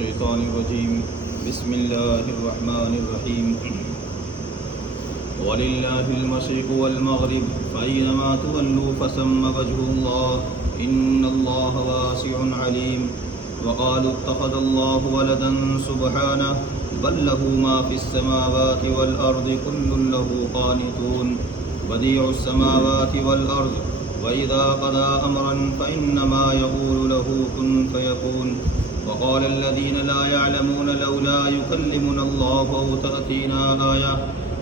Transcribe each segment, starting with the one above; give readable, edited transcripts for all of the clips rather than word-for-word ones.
الشيطان الرجيم بسم الله الرحمن الرحيم ولله المشرق والمغرب فأينما تولوا فثم وجه الله إن الله واسع عليم وقالوا اتخذ الله ولدا سبحانه بل له ما في السماوات والأرض كل له قانتون بديع السماوات والأرض وإذا قضى أمرا فإنما يقول له كن فيكون وقال الذين لا يعلمون لولا يكلمنا الله أو تأتينا آية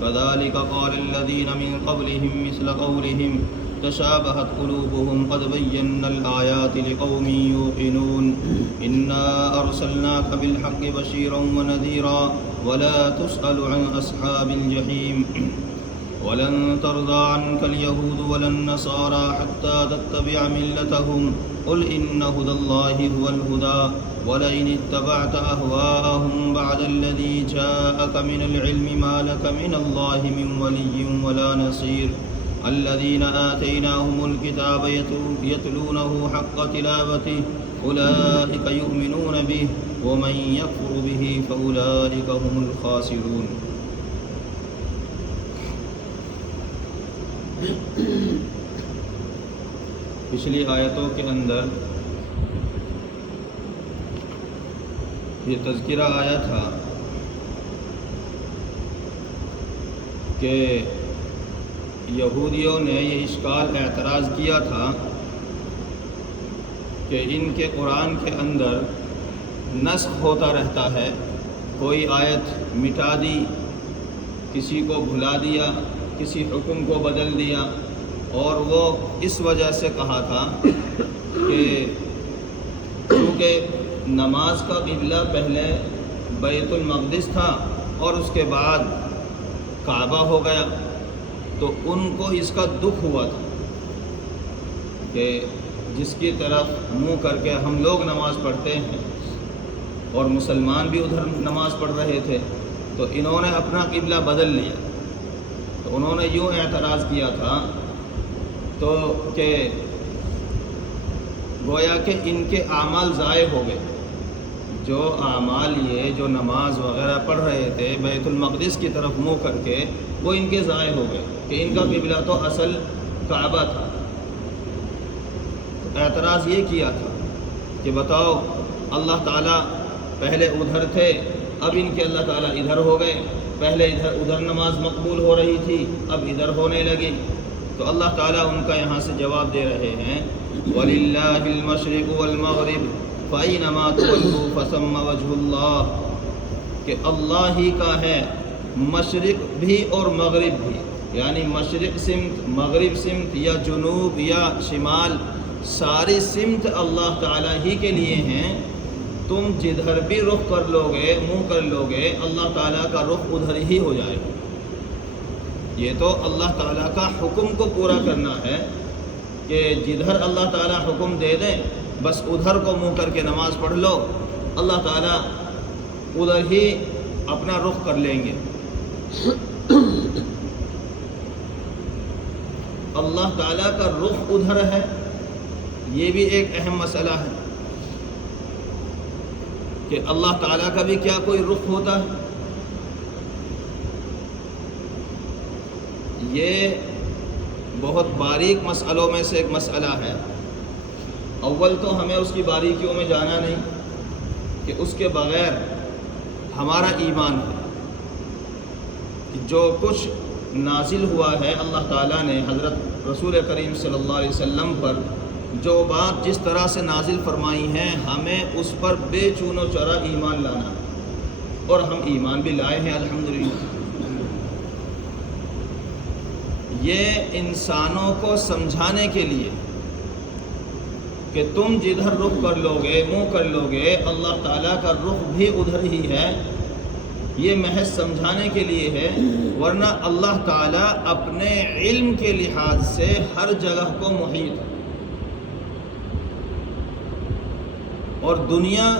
كذلك قال الذين من قبلهم مثل قولهم تشابهت قلوبهم قد بينا الآيات لقوم يوقنون إنا أرسلناك بالحق بشيرا ونذيرا ولا تسأل عن أصحاب الجحيم ولن ترضى عنك اليهود ولا النصارى حتى تتبع ملتهم قل إن هدى الله هو الهدى ولئن اتبعت أهواءهم بعد الذي جاءك من العلم ما لك من الله من ولي ولا نصير الذين آتيناهم الكتاب يتلونه حق تلاوته أولئك يؤمنون به ومن يكفر به فأولئك هم الخاسرون. پچھلی آیتوں کے اندر یہ تذکرہ آیا تھا کہ یہودیوں نے یہ اشکال اعتراض کیا تھا کہ ان کے قرآن کے اندر نسخ ہوتا رہتا ہے، کوئی آیت مٹا دی، کسی کو بھلا دیا، کسی حکم کو بدل دیا، اور وہ اس وجہ سے کہا تھا کہ کیونکہ نماز کا قبلہ پہلے بیت المقدس تھا اور اس کے بعد کعبہ ہو گیا، تو ان کو اس کا دکھ ہوا تھا کہ جس کی طرف منہ کر کے ہم لوگ نماز پڑھتے ہیں اور مسلمان بھی ادھر نماز پڑھ رہے تھے، تو انہوں نے اپنا قبلہ بدل لیا. تو انہوں نے یوں اعتراض کیا تھا تو کہ گویا کہ ان کے اعمال ضائع ہو گئے. جو اعمال یہ جو نماز وغیرہ پڑھ رہے تھے بیت المقدس کی طرف منہ کر کے، وہ ان کے ضائع ہو گئے کہ ان کا قبلہ تو اصل کعبہ تھا. اعتراض یہ کیا تھا کہ بتاؤ اللہ تعالیٰ پہلے ادھر تھے، اب ان کے اللہ تعالیٰ ادھر ہو گئے، پہلے ادھر نماز مقبول ہو رہی تھی، اب ادھر ہونے لگی. تو اللہ تعالیٰ ان کا یہاں سے جواب دے رہے ہیں وَلِلَّهِ الْمَشْرِقُ وَالْمَغْرِبُ فَأَيْنَمَا تُوَلُّوا فَثَمَّ وَجْهُ اللَّهِ، کہ اللہ ہی کا ہے مشرق بھی اور مغرب بھی، یعنی مشرق سمت، مغرب سمت، یا جنوب یا شمال، ساری سمت اللہ تعالیٰ ہی کے لیے ہیں. تم جدھر بھی رخ کر لوگے، منہ کر لوگے، اللہ تعالیٰ کا رخ ادھر ہی ہو جائے گا. یہ تو اللہ تعالیٰ کا حکم کو پورا کرنا ہے کہ جدھر اللہ تعالیٰ حکم دے دیں بس ادھر کو منہ کر کے نماز پڑھ لو، اللہ تعالیٰ ادھر ہی اپنا رخ کر لیں گے. اللہ تعالیٰ کا رخ ادھر ہے، یہ بھی ایک اہم مسئلہ ہے کہ اللہ تعالیٰ کا بھی کیا کوئی رخ ہوتا ہے. یہ بہت باریک مسئلوں میں سے ایک مسئلہ ہے. اول تو ہمیں اس کی باریکیوں میں جانا نہیں کہ اس کے بغیر ہمارا ایمان ہے کہ جو کچھ نازل ہوا ہے اللہ تعالیٰ نے حضرت رسول کریم صلی اللہ علیہ وسلم پر جو بات جس طرح سے نازل فرمائی ہیں، ہمیں اس پر بے چون و چرا ایمان لانا، اور ہم ایمان بھی لائے ہیں الحمدللہ. یہ انسانوں کو سمجھانے کے لیے کہ تم جدھر رخ کر لوگے، منہ کر لوگے، اللہ تعالیٰ کا رخ بھی ادھر ہی ہے، یہ محض سمجھانے کے لیے ہے. ورنہ اللہ تعالیٰ اپنے علم کے لحاظ سے ہر جگہ کو محیط ہے، اور دنیا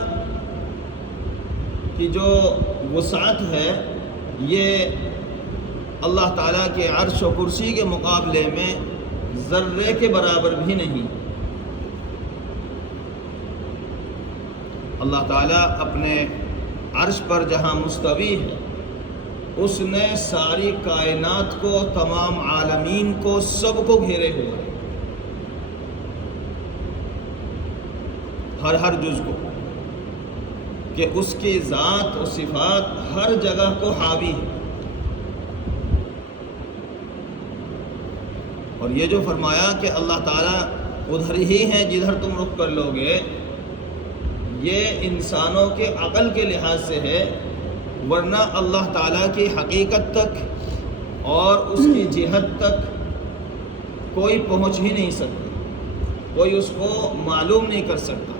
کی جو وسعت ہے یہ اللہ تعالیٰ کے عرش و کرسی کے مقابلے میں ذرے کے برابر بھی نہیں. اللہ تعالیٰ اپنے عرش پر جہاں مستوی ہے اس نے ساری کائنات کو، تمام عالمین کو، سب کو گھیرے ہوئے ہے، ہر جز کو، کہ اس کی ذات و صفات ہر جگہ کو حاوی ہے۔ اور یہ جو فرمایا کہ اللہ تعالیٰ ادھر ہی ہیں جدھر تم رخ کر لو گے، یہ انسانوں کے عقل کے لحاظ سے ہے، ورنہ اللہ تعالیٰ کی حقیقت تک اور اس کی جہت تک کوئی پہنچ ہی نہیں سکتا، کوئی اس کو معلوم نہیں کر سکتا،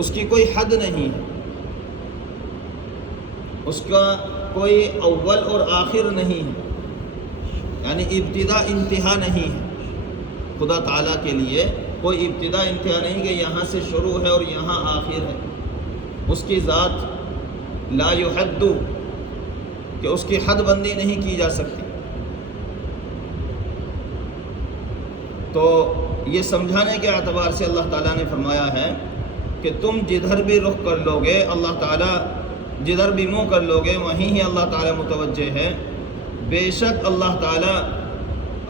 اس کی کوئی حد نہیں ہے، اس کا کوئی اول اور آخر نہیں ہے، یعنی ابتدا انتہا نہیں ہے۔ خدا تعالیٰ کے لیے کوئی ابتدا انتہا نہیں کہ یہاں سے شروع ہے اور یہاں آخر ہے۔ اس کی ذات لا یحد، کہ اس کی حد بندی نہیں کی جا سکتی۔ تو یہ سمجھانے کے اعتبار سے اللہ تعالیٰ نے فرمایا ہے کہ تم جدھر بھی رخ کر لو گے، اللہ تعالیٰ جدھر بھی منہ کر لو گے وہیں ہی اللہ تعالیٰ متوجہ ہے۔ بے شک اللہ تعالیٰ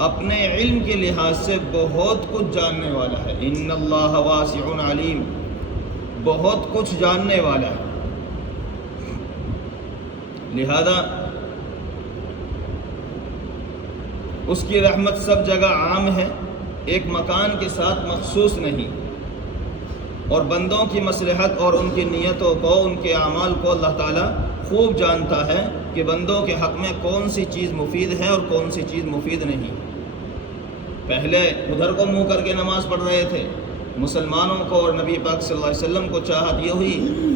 اپنے علم کے لحاظ سے بہت کچھ جاننے والا ہے۔ ان اللہ واسع علیم، بہت کچھ جاننے والا ہے، لہذا اس کی رحمت سب جگہ عام ہے، ایک مکان کے ساتھ مخصوص نہیں۔ اور بندوں کی مصلحت اور ان کی نیتوں کو، ان کے اعمال کو اللہ تعالیٰ خوب جانتا ہے کہ بندوں کے حق میں کون سی چیز مفید ہے اور کون سی چیز مفید نہیں۔ پہلے ادھر کو منہ کر کے نماز پڑھ رہے تھے، مسلمانوں کو اور نبی پاک صلی اللہ علیہ وسلم کو چاہت یہ ہوئی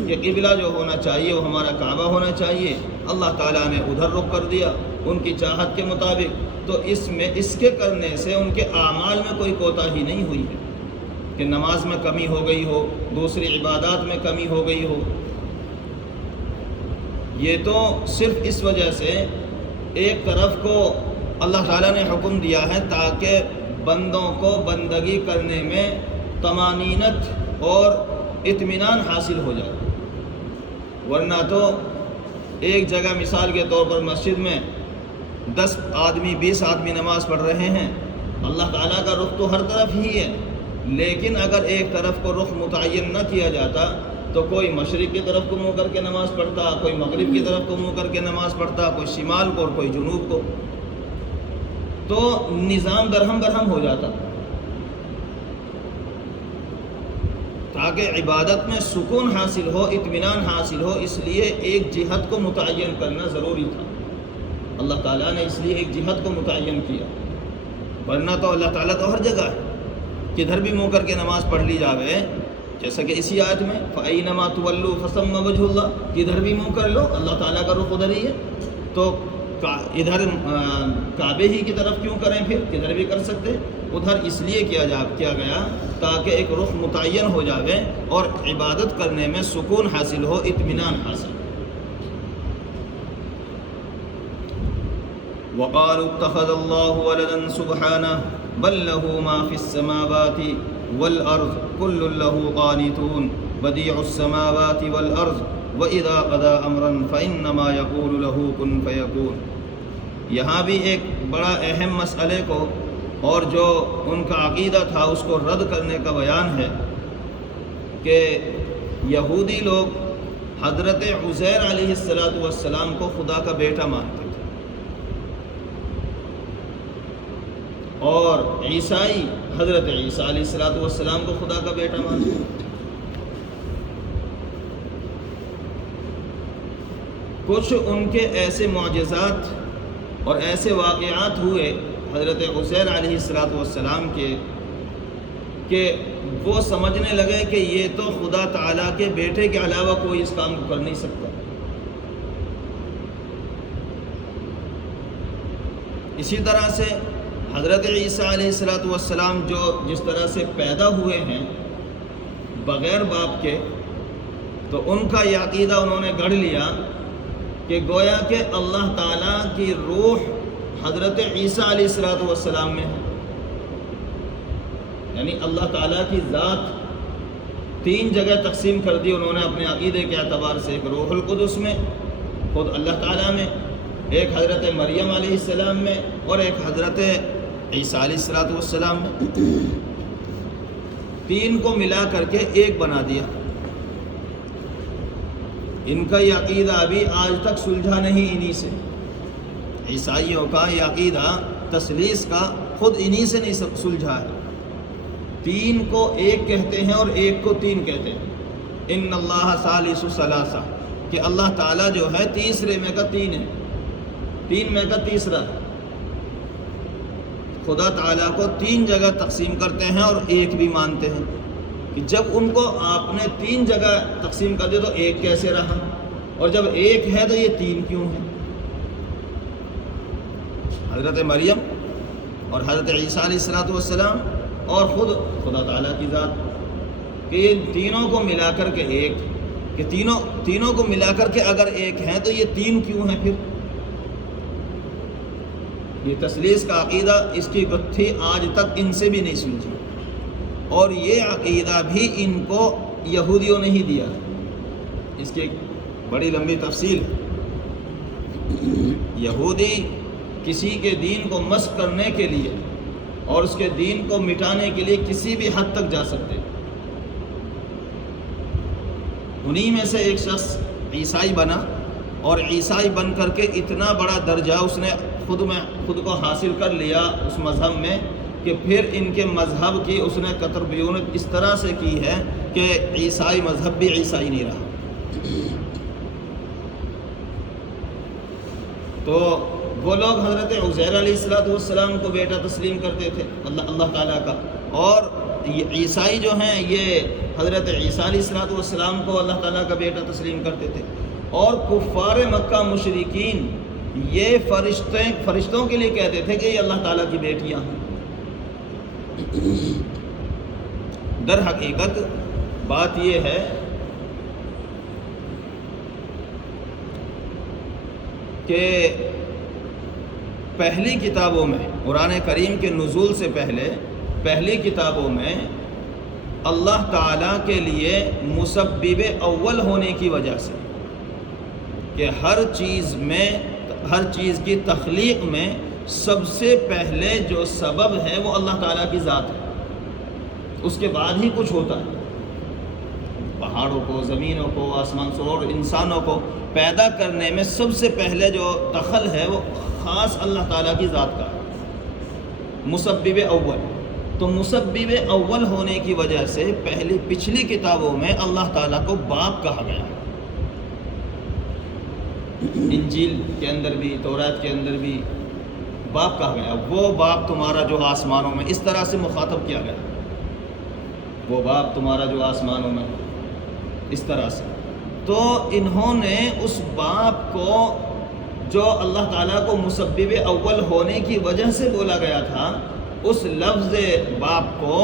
کہ قبلہ جو ہونا چاہیے وہ ہمارا کعبہ ہونا چاہیے، اللہ تعالیٰ نے ادھر رخ کر دیا ان کی چاہت کے مطابق۔ تو اس کے کرنے سے ان کے اعمال میں کوئی کوتاہی نہیں ہوئی ہے کہ نماز میں کمی ہو گئی ہو، دوسری عبادات میں کمی ہو گئی ہو۔ یہ تو صرف اس وجہ سے ایک طرف کو اللہ تعالیٰ نے حکم دیا ہے تاکہ بندوں کو بندگی کرنے میں طمانینت اور اطمینان حاصل ہو جائے، ورنہ تو ایک جگہ مثال کے طور پر مسجد میں 10 آدمی 20 آدمی نماز پڑھ رہے ہیں، اللہ تعالیٰ کا رخ تو ہر طرف ہی ہے، لیکن اگر ایک طرف کو رخ متعین نہ کیا جاتا تو کوئی مشرق کی طرف کو منہ کر کے نماز پڑھتا، کوئی مغرب کی طرف کو منہ کر کے نماز پڑھتا، کوئی شمال کو اور کوئی جنوب کو، تو نظام درہم برہم ہو جاتا۔ تاکہ عبادت میں سکون حاصل ہو، اطمینان حاصل ہو، اس لیے ایک جہت کو متعین کرنا ضروری تھا۔ اللہ تعالیٰ نے اس لیے ایک جہت کو متعین کیا، ورنہ تو اللہ تعالیٰ تو ہر جگہ ہے، کدھر بھی منہ کر کے نماز پڑھ لی جاوے، جیسا کہ اسی آیت میں فَأَيْنَمَا تُوَلُّوا فَثَمَّ وَجْهُ اللَّهِ، کدھر بھی منہ کر لو اللہ تعالیٰ کا رخ ادھر ہی ہے، تو ادھر کعبے ہی کی طرف کیوں کریں، پھر کدھر بھی کر سکتے، ادھر اس لیے کیا گیا تاکہ ایک رخ متعین ہو جاوے اور عبادت کرنے میں سکون حاصل ہو، اطمینان حاصل ہو۔ وَقَالُوا اتَّخَذَ اللَّهُ وَلَدًا سُبْحَانَهُ بَل لَّهُ مَا فِي السَّمَاوَاتِ وَالْأَرْضِ كُلٌّ لَّهُ قَانِتُونَ بَدِيعُ السَّمَاوَاتِ وَالْأَرْضِ وَإِذَا قَضَىٰ أَمْرًا فَإِنَّمَا يَقُولُ لَهُ كُن فَيَكُونُ۔ یہاں بھی ایک بڑا اہم مسئلے کو اور جو ان کا عقیدہ تھا اس کو رد کرنے کا بیان ہے کہ یہودی لوگ حضرت عزیر علیہ السلام کو خدا کا بیٹا مانتے تھے، اور عیسائی حضرت عیسیٰ علیہ السلام کو خدا کا بیٹا مانتے تھے۔ کچھ ان کے ایسے معجزات اور ایسے واقعات ہوئے حضرت عزیر علیہ السلام کے کہ وہ سمجھنے لگے کہ یہ تو خدا تعالیٰ کے بیٹے کے علاوہ کوئی اس کام کو کر نہیں سکتا۔ اسی طرح سے حضرت عیسیٰ علیہ السلام جو جس طرح سے پیدا ہوئے ہیں بغیر باپ کے، تو ان کا یہ عقیدہ انہوں نے گڑھ لیا کہ گویا کہ اللہ تعالیٰ کی روح حضرت عیسیٰ علیہ السلام میں ہے، یعنی اللہ تعالیٰ کی ذات 3 جگہ تقسیم کر دی انہوں نے اپنے عقیدے کے اعتبار سے، ایک روح القدس میں، خود اللہ تعالیٰ میں، ایک حضرت مریم علیہ السلام میں، اور ایک حضرت عیسیٰ علیہ السلام میں۔ 3 کو ملا کر کے ایک بنا دیا۔ ان کا یہ عقیدہ ابھی آج تک سلجھا نہیں انہی سے۔ عیسائیوں کا یہ عقیدہ تثلیث کا خود انہی سے نہیں سلجھا ہے۔ 3 کو ایک کہتے ہیں اور ایک کو 3 کہتے ہیں۔ ان اللہ ثالث ثلاثہ، کہ اللہ تعالیٰ جو ہے تیسرے میں کا 3 ہے، 3 میں کا تیسرا ہے۔ خدا تعالیٰ کو 3 جگہ تقسیم کرتے ہیں اور ایک بھی مانتے ہیں کہ جب ان کو آپ نے 3 جگہ تقسیم کر دیا تو ایک کیسے رہا، اور جب ایک ہے تو یہ 3 کیوں ہے؟ حضرت مریم اور حضرت عیسیٰ علیہ السلام اور خود خدا تعالیٰ کی ذات، کہ یہ تینوں کو ملا کر کے ایک، کہ تینوں کو ملا کر کے اگر ایک ہیں تو یہ 3 کیوں ہیں؟ پھر یہ تثلیث کا عقیدہ، اس کی گتھی آج تک ان سے بھی نہیں سلجھی، اور یہ عقیدہ بھی ان کو یہودیوں نے ہی دیا۔ اس کی ایک بڑی لمبی تفصیل ہے۔ یہودی کسی کے دین کو مسخ کرنے کے لیے اور اس کے دین کو مٹانے کے لیے کسی بھی حد تک جا سکتے۔ انہی میں سے ایک شخص عیسائی بنا، اور عیسائی بن کر کے اتنا بڑا درجہ اس نے خود کو حاصل کر لیا اس مذہب میں، کہ پھر ان کے مذہب کی اس نے قطر بیونت اس طرح سے کی ہے کہ عیسائی مذہب بھی عیسائی نہیں رہا۔ تو وہ لوگ حضرت عزیر علیہ السلام کو بیٹا تسلیم کرتے تھے اللہ تعالیٰ کا، اور عیسائی جو ہیں یہ حضرت عیسیٰ علیہ السلام کو اللہ تعالیٰ کا بیٹا تسلیم کرتے تھے، اور کفار مکہ مشرکین یہ فرشتوں کے لیے کہتے تھے کہ یہ اللہ تعالیٰ کی بیٹیاں ہیں۔ در حقیقت بات یہ ہے کہ پہلی کتابوں میں، قرآن کریم کے نزول سے پہلی کتابوں میں اللہ تعالیٰ کے لیے مسبب اول ہونے کی وجہ سے، کہ ہر چیز کی تخلیق میں سب سے پہلے جو سبب ہے وہ اللہ تعالیٰ کی ذات ہے، اس کے بعد ہی کچھ ہوتا ہے۔ پہاڑوں کو، زمینوں کو، آسمان سے اور انسانوں کو پیدا کرنے میں سب سے پہلے جو دخل ہے وہ خاص اللہ تعالیٰ کی ذات کا ہے، مسبب اول۔ تو مسبب اول ہونے کی وجہ سے پچھلی کتابوں میں اللہ تعالیٰ کو باپ کہا گیا، انجیل کے اندر بھی، تورات کے اندر بھی باپ کہا گیا۔ وہ باپ تمہارا جو آسمانوں میں، اس طرح سے مخاطب کیا گیا، وہ باپ تمہارا جو آسمانوں میں، اس طرح سے۔ تو انہوں نے اس باپ کو جو اللہ تعالیٰ کو مسبب اول ہونے کی وجہ سے بولا گیا تھا، اس لفظ باپ کو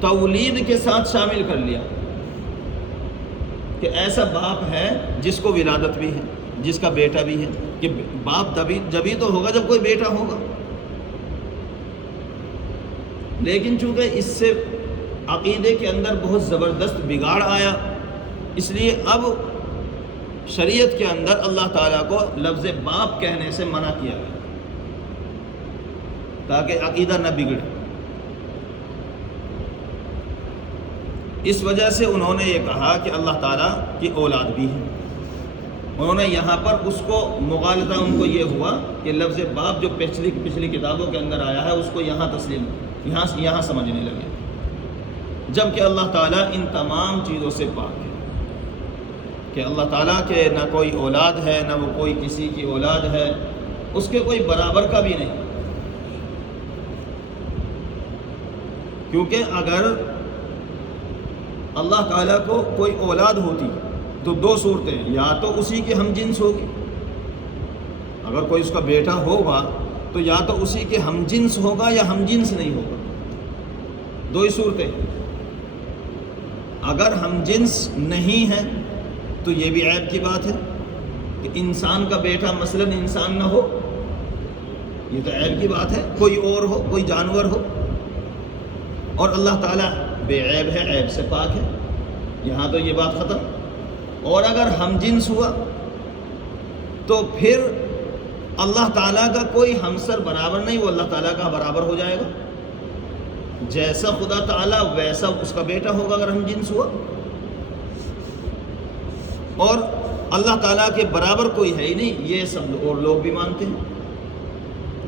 تولید کے ساتھ شامل کر لیا، کہ ایسا باپ ہے جس کو ولادت بھی ہے، جس کا بیٹا بھی ہے، کہ باپ جبھی تو ہوگا جب کوئی بیٹا ہوگا۔ لیکن چونکہ اس سے عقیدے کے اندر بہت زبردست بگاڑ آیا، اس لیے اب شریعت کے اندر اللہ تعالیٰ کو لفظ باپ کہنے سے منع کیا گیا، تاکہ عقیدہ نہ بگڑے۔ اس وجہ سے انہوں نے یہ کہا کہ اللہ تعالیٰ کی اولاد بھی ہے۔ انہوں نے یہاں پر اس کو مغالطہ ان کو یہ ہوا کہ لفظ باپ جو پچھلی کتابوں کے اندر آیا ہے اس کو یہاں یہاں سمجھنے لگے، جبکہ اللہ تعالیٰ ان تمام چیزوں سے پاک ہے، کہ اللہ تعالیٰ کے نہ کوئی اولاد ہے، نہ وہ کوئی کسی کی اولاد ہے، اس کے کوئی برابر کا بھی نہیں۔ کیونکہ اگر اللہ تعالیٰ کو کوئی اولاد ہوتی تو 2 صورتیں، یا تو اسی کے ہم جنس ہوگی، اگر کوئی اس کا بیٹا ہوگا تو یا تو اسی کے ہم جنس ہوگا یا ہم جنس نہیں ہوگا، 2 ہی صورتیں۔ اگر ہم جنس نہیں ہے تو یہ بھی عیب کی بات ہے کہ انسان کا بیٹا مثلاً انسان نہ ہو، یہ تو عیب کی بات ہے، کوئی اور ہو، کوئی جانور ہو، اور اللہ تعالیٰ بے عیب ہے، عیب سے پاک ہے۔ یہاں تو یہ بات ختم۔ اور اگر ہم جنس ہوا تو پھر اللہ تعالیٰ کا کوئی ہمسر برابر نہیں، وہ اللہ تعالیٰ کا برابر ہو جائے گا۔ جیسا خدا تعالیٰ ویسا اس کا بیٹا ہوگا اگر ہم جنس ہوا، اور اللہ تعالیٰ کے برابر کوئی ہے ہی نہیں، یہ سب اور لوگ بھی مانتے ہیں۔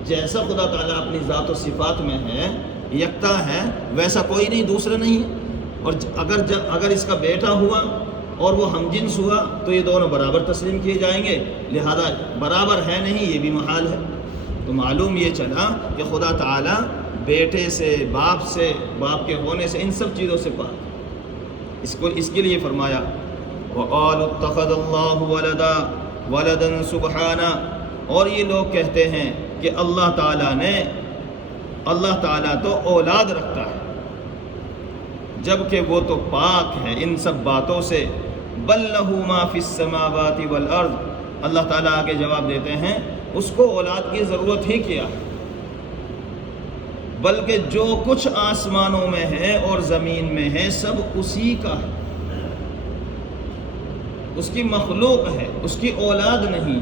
جیسا خدا تعالیٰ اپنی ذات و صفات میں ہے، یکتا ہے، ویسا کوئی نہیں، دوسرا نہیں ہے۔ اور اگر اس کا بیٹا ہوا اور وہ ہم جنس ہوا تو یہ دونوں برابر تسلیم کیے جائیں گے، لہذا برابر ہے نہیں، یہ بھی محال ہے۔ تو معلوم یہ چلا کہ خدا تعالیٰ بیٹے سے، باپ کے ہونے سے، ان سب چیزوں سے پاک۔ اس کے لیے فرمایا وَقَالُوا اتَّخَذَ اللَّهُ وَلَدًا سُبْحَانَهُ، اور یہ لوگ کہتے ہیں کہ اللہ تعالیٰ تو اولاد رکھتا ہے، جبکہ وہ تو پاک ہے ان سب باتوں سے۔ بل لہ ما فی السماوات والارض، اللہ تعالیٰ آگے جواب دیتے ہیں اس کو اولاد کی ضرورت ہی کیا ہے، بلکہ جو کچھ آسمانوں میں ہے اور زمین میں ہے سب اسی کا ہے، اس کی مخلوق ہے، اس کی اولاد نہیں۔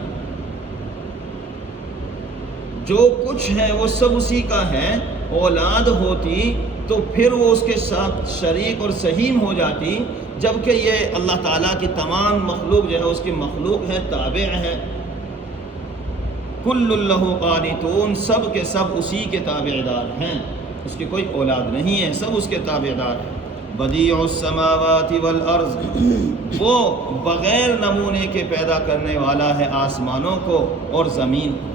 جو کچھ ہے وہ سب اسی کا ہے۔ اولاد ہوتی تو پھر وہ اس کے ساتھ شریک اور سہیم ہو جاتی، جبکہ یہ اللہ تعالیٰ کی تمام مخلوق جو ہے اس کی مخلوق ہے، تابع ہے۔ کل لہ قانتون، سب کے سب اسی کے تابع دار ہیں، اس کی کوئی اولاد نہیں ہے، سب اس کے تابع دار ہیں۔ بدیع السماوات والارض، وہ بغیر نمونے کے پیدا کرنے والا ہے آسمانوں کو اور زمین کو۔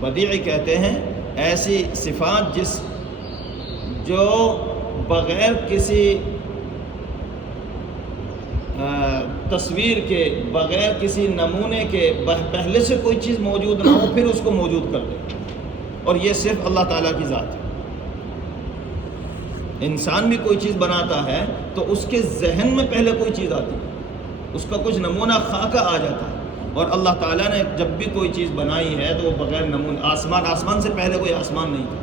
بدیع کہتے ہیں ایسی صفات جو بغیر کسی تصویر کے، بغیر کسی نمونے کے، پہلے سے کوئی چیز موجود نہ ہو پھر اس کو موجود کر دے، اور یہ صرف اللہ تعالیٰ کی ذات ہے۔ انسان بھی کوئی چیز بناتا ہے تو اس کے ذہن میں پہلے کوئی چیز آتی ہے، اس کا کچھ نمونہ خاکہ آ جاتا ہے، اور اللہ تعالیٰ نے جب بھی کوئی چیز بنائی ہے تو وہ بغیر نمونے، آسمان سے پہلے کوئی آسمان نہیں تھا،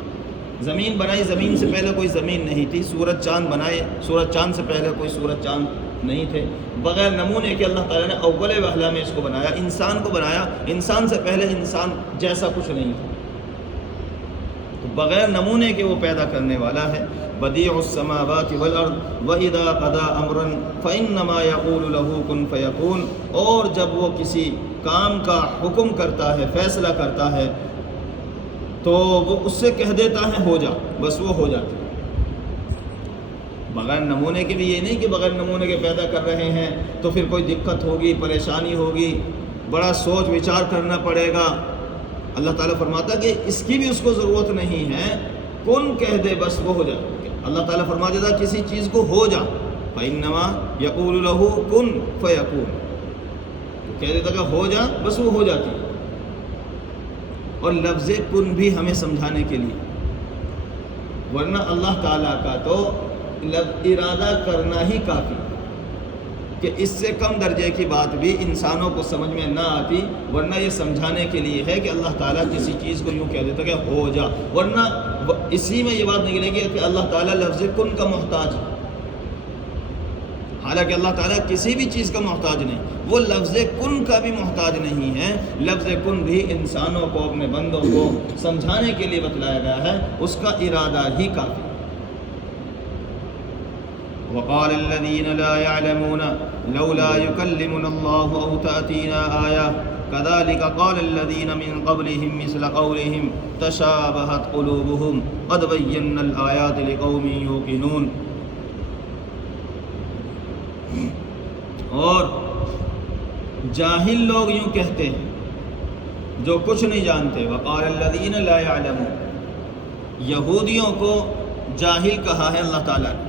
زمین بنائی، زمین سے پہلے کوئی زمین نہیں تھی، سورج چاند بنائے، سورج چاند سے پہلے کوئی سورج چاند نہیں تھے، بغیر نمونے کے اللہ تعالیٰ نے اول وہلہ میں اس کو بنایا، انسان کو بنایا، انسان سے پہلے انسان جیسا کچھ نہیں تھا، تو بغیر نمونے کے وہ پیدا کرنے والا ہے۔ بدیع السماوات والارض واذا قضى امرا فانما يقول له كن فيكون، اور جب وہ کسی کام کا حکم کرتا ہے، فیصلہ کرتا ہے، تو وہ اس سے کہہ دیتا ہے ہو جا، بس وہ ہو جاتا ہے۔ بغیر نمونے کے بھی یہ نہیں کہ بغیر نمونے کے پیدا کر رہے ہیں تو پھر کوئی دقت ہوگی، پریشانی ہوگی، بڑا سوچ وچار کرنا پڑے گا۔ اللہ تعالیٰ فرماتا کہ اس کی بھی اس کو ضرورت نہیں ہے، کن کہہ دے بس وہ ہو جائے۔ اللہ تعالیٰ فرما دیتا کسی چیز کو ہو جا، فَإِنَّمَا يَقُولُ لَهُ كُن فَيَكُونُ، تو کہہ دیتا کہ ہو جا، بس وہ ہو جاتی۔ اور لفظ کن بھی ہمیں سمجھانے کے لیے، ورنہ اللہ تعالیٰ کا تو ارادہ کرنا ہی کافی، کہ اس سے کم درجے کی بات بھی انسانوں کو سمجھ میں نہ آتی، ورنہ یہ سمجھانے کے لیے ہے کہ اللہ تعالیٰ کسی چیز کو یوں کہہ دیتا کہ ہو جا، ورنہ اسی میں یہ بات نکلے گی کہ اللہ تعالیٰ لفظ کن کا محتاج ہے، حالانکہ اللہ تعالیٰ کسی بھی چیز کا محتاج نہیں، وہ لفظ کن کا بھی محتاج نہیں ہے۔ لفظ کن بھی انسانوں کو، اپنے بندوں کو سمجھانے کے لیے بتلایا گیا ہے، اس کا ارادہ ہی کافی۔ وقال الذين لا يعلمون لولا يكلمنا الله أو تأتينا آية كذلك قال الذين من قبلهم مثل قولهم تشابهت قلوبهم قد بينا الآيات لقوم يوقنون۔ اور جاہل لوگ یوں کہتے ہیں جو کچھ نہیں جانتے، وقال الذين لا يعلمون، یہودیوں کو جاہل کہا ہے اللہ تعالیٰ نے،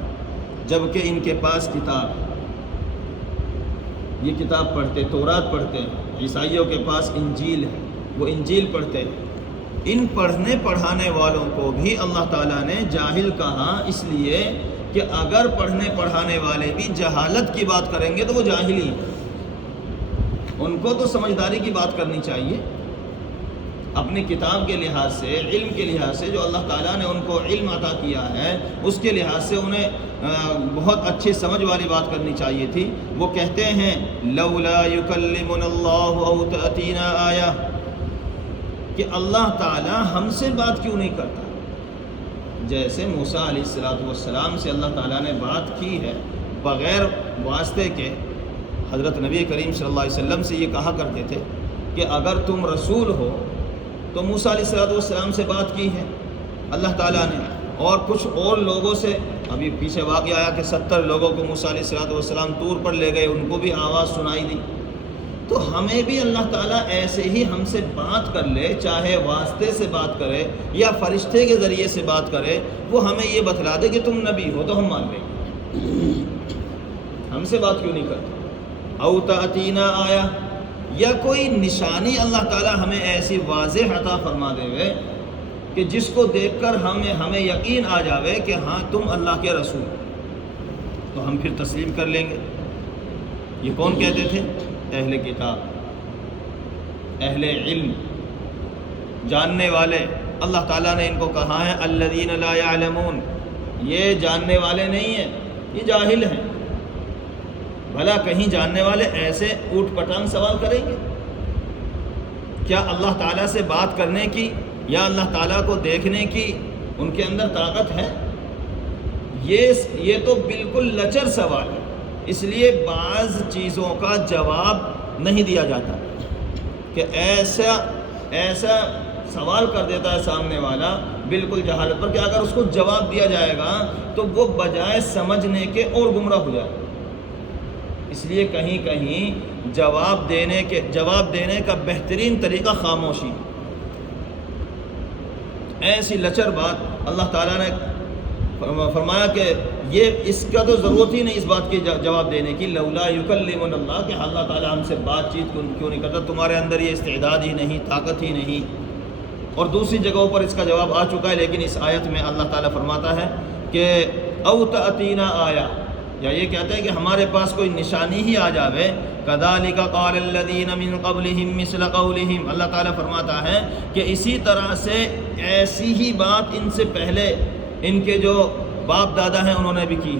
جبکہ ان کے پاس کتاب ہے، یہ کتاب پڑھتے، تورات پڑھتے ہیں۔ عیسائیوں کے پاس انجیل ہے، وہ انجیل پڑھتے ہیں۔ ان پڑھنے پڑھانے والوں کو بھی اللہ تعالیٰ نے جاہل کہا، اس لیے کہ اگر پڑھنے پڑھانے والے بھی جہالت کی بات کریں گے تو وہ جاہل ہی ہیں، ان کو تو سمجھداری کی بات کرنی چاہیے۔ اپنی کتاب کے لحاظ سے، علم کے لحاظ سے، جو اللہ تعالیٰ نے ان کو علم عطا کیا ہے اس کے لحاظ سے انہیں بہت اچھی سمجھ والی بات کرنی چاہیے تھی۔ وہ کہتے ہیں لولا یکلمنا اللہ او تأتینا آیہ، کہ اللہ تعالیٰ ہم سے بات کیوں نہیں کرتا؟ جیسے موسیٰ علیہ السلام سے اللہ تعالیٰ نے بات کی ہے بغیر واسطے کے۔ حضرت نبی کریم صلی اللہ علیہ وسلم سے یہ کہا کرتے تھے کہ اگر تم رسول ہو تو موسیٰ علیہ السلام سے بات کی ہے اللہ تعالیٰ نے، اور کچھ اور لوگوں سے، ابھی پیچھے واقعہ آیا کہ 70 لوگوں کو موسیٰ علیہ السلام طور پر لے گئے، ان کو بھی آواز سنائی دی۔ تو ہمیں بھی اللہ تعالیٰ ایسے ہی ہم سے بات کر لے، چاہے واسطے سے بات کرے یا فرشتے کے ذریعے سے بات کرے، وہ ہمیں یہ بتلا دے کہ تم نبی ہو تو ہم مان لیں گے۔ ہم سے بات کیوں نہیں کرتے؟ او تأتینا آیا، یا کوئی نشانی اللہ تعالیٰ ہمیں ایسی واضح عطا فرما دے ہوئے کہ جس کو دیکھ کر ہمیں یقین آ جاوے کہ ہاں تم اللہ کے رسول، تو ہم پھر تسلیم کر لیں گے۔ یہ کون کہتے تھے؟ اہل کتاب، اہل علم، جاننے والے۔ اللہ تعالیٰ نے ان کو کہا ہے الذین لا یعلمون، یہ جاننے والے نہیں ہیں، یہ جاہل ہیں۔ بھلا کہیں جاننے والے ایسے اوٹ پٹانگ سوال کریں گے؟ کیا اللہ تعالیٰ سے بات کرنے کی یا اللہ تعالیٰ کو دیکھنے کی ان کے اندر طاقت ہے؟ یہ تو بالکل لچر سوال ہے، اس لیے بعض چیزوں کا جواب نہیں دیا جاتا کہ ایسا سوال کر دیتا ہے سامنے والا بالکل جہالت پر کہ اگر اس کو جواب دیا جائے گا تو وہ بجائے سمجھنے کے اور گمراہ ہو جائے گا۔ اس لیے کہیں کہیں جواب دینے کا بہترین طریقہ خاموشی۔ ایسی لچر بات اللہ تعالیٰ نے فرمایا کہ اس کا تو ضرورت ہی نہیں اس بات کی جواب دینے کی، لولا یکلمنا اللہ، کہ اللہ تعالیٰ ہم سے بات چیت کیوں نہیں کرتا؟ تمہارے اندر یہ استعداد ہی نہیں، طاقت ہی نہیں۔ اور دوسری جگہوں پر اس کا جواب آ چکا ہے، لیکن اس آیت میں اللہ تعالیٰ فرماتا ہے کہ او تأتینا آیا، یا یہ کہتا ہے کہ ہمارے پاس کوئی نشانی ہی آ جاوے۔ کذالک قال الذین من قبلہم مثل قولہم، اللہ تعالیٰ فرماتا ہے کہ اسی طرح سے ایسی ہی بات ان سے پہلے ان کے جو باپ دادا ہیں انہوں نے بھی کی۔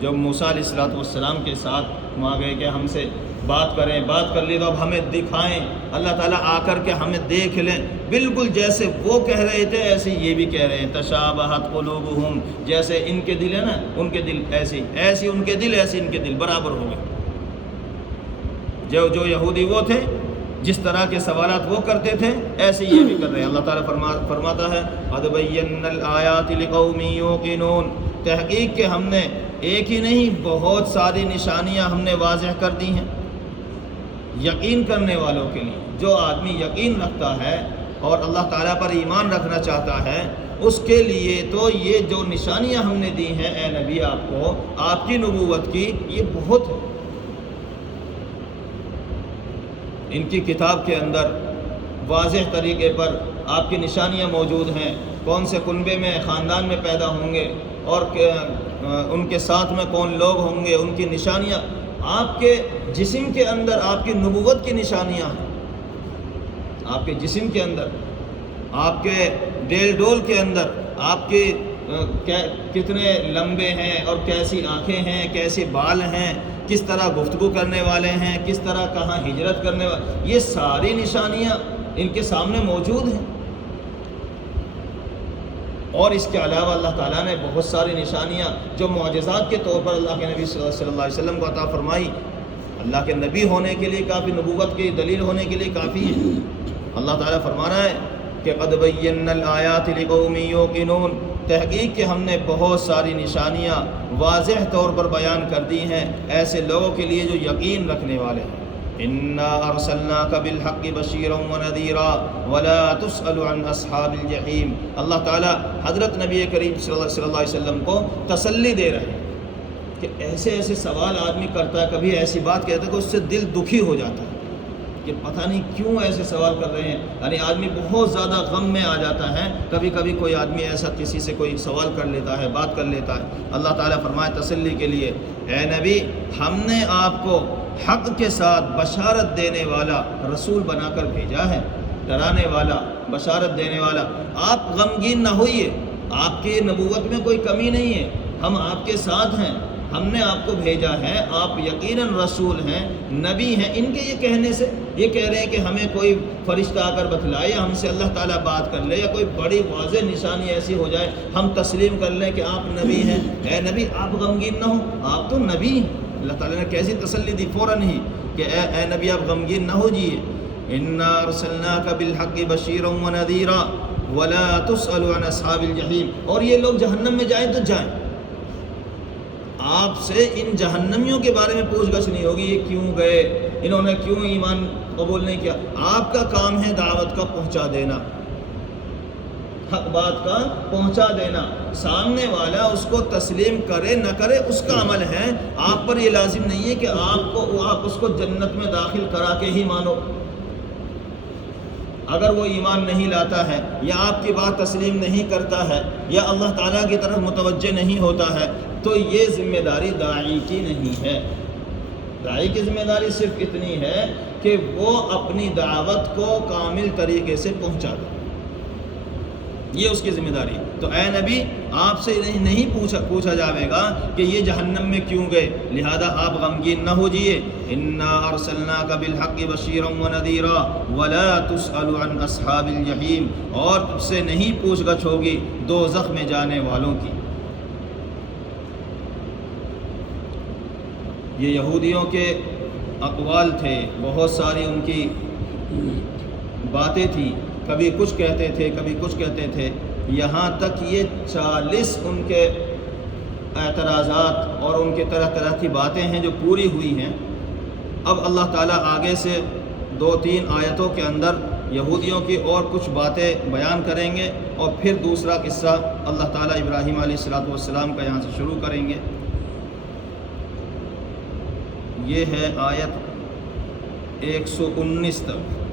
جب موسیٰ علیہ السلام کے ساتھ وہاں گئے کہ ہم سے بات کریں، بات کر لی تو اب ہمیں دکھائیں، اللہ تعالیٰ آ کر کے ہمیں دیکھ لیں، بالکل جیسے وہ کہہ رہے تھے ایسے یہ بھی کہہ رہے ہیں۔ تشابہت قلوبہم، جیسے ان کے دل ہے نا، ان کے دل ایسی ان کے دل، ایسے ان کے دل برابر ہو گئے۔ جو یہودی وہ تھے، جس طرح کے سوالات وہ کرتے تھے ایسے یہ بھی کر رہے ہیں۔ اللہ تعالیٰ فرماتا ہے قد بینا الآیات لقوم یوقنون، تحقیق کہ ہم نے ایک ہی نہیں بہت ساری نشانیاں ہم نے واضح کر دی ہیں یقین کرنے والوں کے لیے۔ جو آدمی یقین رکھتا ہے اور اللہ تعالیٰ پر ایمان رکھنا چاہتا ہے، اس کے لیے تو یہ جو نشانیاں ہم نے دی ہیں اے نبی آپ کو، آپ کی نبوت کی، یہ بہت ہے۔ ان کی کتاب کے اندر واضح طریقے پر آپ کی نشانیاں موجود ہیں، کون سے کنبے میں، خاندان میں پیدا ہوں گے، اور ان کے ساتھ میں کون لوگ ہوں گے، ان کی نشانیاں آپ کے جسم کے اندر، آپ کی نبوت کی نشانیاں ہیں۔ آپ کے جسم کے اندر، آپ کے ڈیل ڈول کے اندر، آپ کے کتنے لمبے ہیں اور کیسی آنکھیں ہیں، کیسے بال ہیں، کس طرح گفتگو کرنے والے ہیں، کس طرح کہاں ہجرت کرنے والے، یہ ساری نشانیاں ان کے سامنے موجود ہیں۔ اور اس کے علاوہ اللہ تعالیٰ نے بہت ساری نشانیاں جو معجزات کے طور پر اللہ کے نبی صلی اللہ علیہ وسلم کو عطا فرمائی، اللہ کے نبی ہونے کے لیے کافی، نبوت کی دلیل ہونے کے لیے کافی ہے۔ اللہ تعالیٰ فرما رہا ہے کہ قد بینا الآیات لقوم یوقنون، تحقیق کہ ہم نے بہت ساری نشانیاں واضح طور پر بیان کر دی ہیں ایسے لوگوں کے لیے جو یقین رکھنے والے ہیں۔ انا ارسلناک بالحق بشیرا ونذیرا ولا تسأل عن اصحاب الجحیم، اللہ تعالیٰ حضرت نبی کریم صلی اللہ علیہ وسلم کو تسلی دے رہے ہیں کہ ایسے سوال آدمی کرتا ہے، کبھی ایسی بات کہتا ہے کہ اس سے دل دکھی ہو جاتا ہے کہ پتہ نہیں کیوں ایسے سوال کر رہے ہیں، یعنی آدمی بہت زیادہ غم میں آ جاتا ہے۔ کبھی کبھی کوئی آدمی ایسا کسی سے کوئی سوال کر لیتا ہے، بات کر لیتا ہے۔ اللہ تعالیٰ فرمائے تسلی کے لیے، اے نبی ہم نے آپ کو حق کے ساتھ بشارت دینے والا رسول بنا کر بھیجا ہے۔ ڈرانے والا، بشارت دینے والا۔ آپ غمگین نہ ہوئیے، آپ کی نبوت میں کوئی کمی نہیں ہے، ہم آپ کے ساتھ ہیں، ہم نے آپ کو بھیجا ہے، آپ یقیناً رسول ہیں، نبی ہیں۔ ان کے یہ کہنے سے یہ کہہ رہے ہیں کہ ہمیں کوئی فرشتہ آ کر بتلائے یا ہم سے اللہ تعالیٰ بات کر لے یا کوئی بڑی واضح نشانی ایسی ہو جائے ہم تسلیم کر لیں کہ آپ نبی ہیں۔ اے نبی آپ غمگین نہ ہوں، آپ تو نبی ہیں۔ اللہ تعالیٰ نے کیسی تسلی دی فوراً ہی کہ اے نبی آپ غمگین نہ ہو جیے۔ انا ارسلناک بالحق بشیرا ونذیرا ولا تسأل عن اصحاب الجحیم۔ اور یہ لوگ جہنم میں جائیں تو جائیں، آپ سے ان جہنمیوں کے بارے میں پوچھ گچھ نہیں ہوگی، یہ کیوں گئے، انہوں نے کیوں ایمان قبول نہیں کیا۔ آپ کا کام ہے دعوت کا پہنچا دینا، حق بات کا پہنچا دینا، سامنے والا اس کو تسلیم کرے نہ کرے اس کا عمل ہے، آپ پر یہ لازم نہیں ہے کہ آپ اس کو جنت میں داخل کرا کے ہی مانو۔ اگر وہ ایمان نہیں لاتا ہے یا آپ کی بات تسلیم نہیں کرتا ہے یا اللہ تعالیٰ کی طرف متوجہ نہیں ہوتا ہے تو یہ ذمہ داری داعی کی نہیں ہے۔ داعی کی ذمہ داری صرف اتنی ہے کہ وہ اپنی دعوت کو کامل طریقے سے پہنچا دے، یہ اس کی ذمہ داری۔ تو اے نبی آپ سے نہیں پوچھا جاوے گا کہ یہ جہنم میں کیوں گئے، لہذا آپ غمگین نہ ہو جئے۔ انا ارسلناک بالحق بشیرا ونذیرا ولا تسأل عن اصحاب الجحیم، اور تجھ سے نہیں پوچھ گچھ ہوگی دوزخ میں جانے والوں کی۔ یہ یہودیوں کے اقوال تھے، بہت ساری ان کی باتیں تھیں، کبھی کچھ کہتے تھے کبھی کچھ کہتے تھے، یہاں تک یہ 40 ان کے اعتراضات اور ان کے طرح طرح کی باتیں ہیں جو پوری ہوئی ہیں۔ اب اللہ تعالیٰ آگے سے 2-3 آیتوں کے اندر یہودیوں کی اور کچھ باتیں بیان کریں گے اور پھر دوسرا قصہ اللہ تعالیٰ ابراہیم علیہ السلام کا یہاں سے شروع کریں گے۔ یہ ہے آیت 119 تک۔